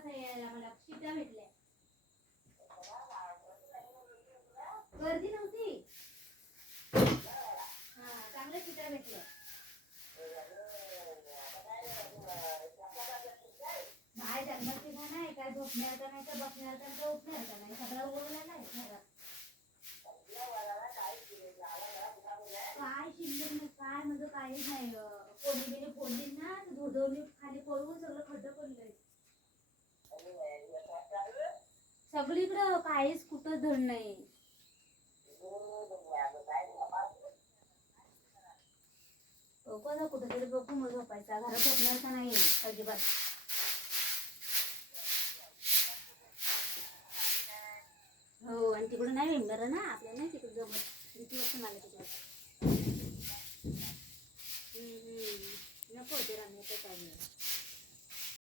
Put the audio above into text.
आवाज नाही यायला मला शिट्या भेटल्या. गर्दी नव्हती. हा चांगल्या शिट्या भेटल्या. काय त्यांना तिघा नाही काय झोपण्यात नाही तर बसण्यात तर उठण्यात नाही. सगळं उगवलं नाही घरात. काय शिल्लक काय म्हणजे काहीच नाही कोणी गेले फोडली ना धोधवली खाली पडून सगळं खड्ड सगळीकडं काहीच कुठं धड नाही. बघू कुठेतरी बघू मग झोपायचा. घरात झोपणार का नाही? अजिबात. हो आणि तिकडं नाही मिळणार ना? आपल्याला नाही तिकडे जवळ किती वर्ष मला तिकडे. नको ते राहण्याचं काय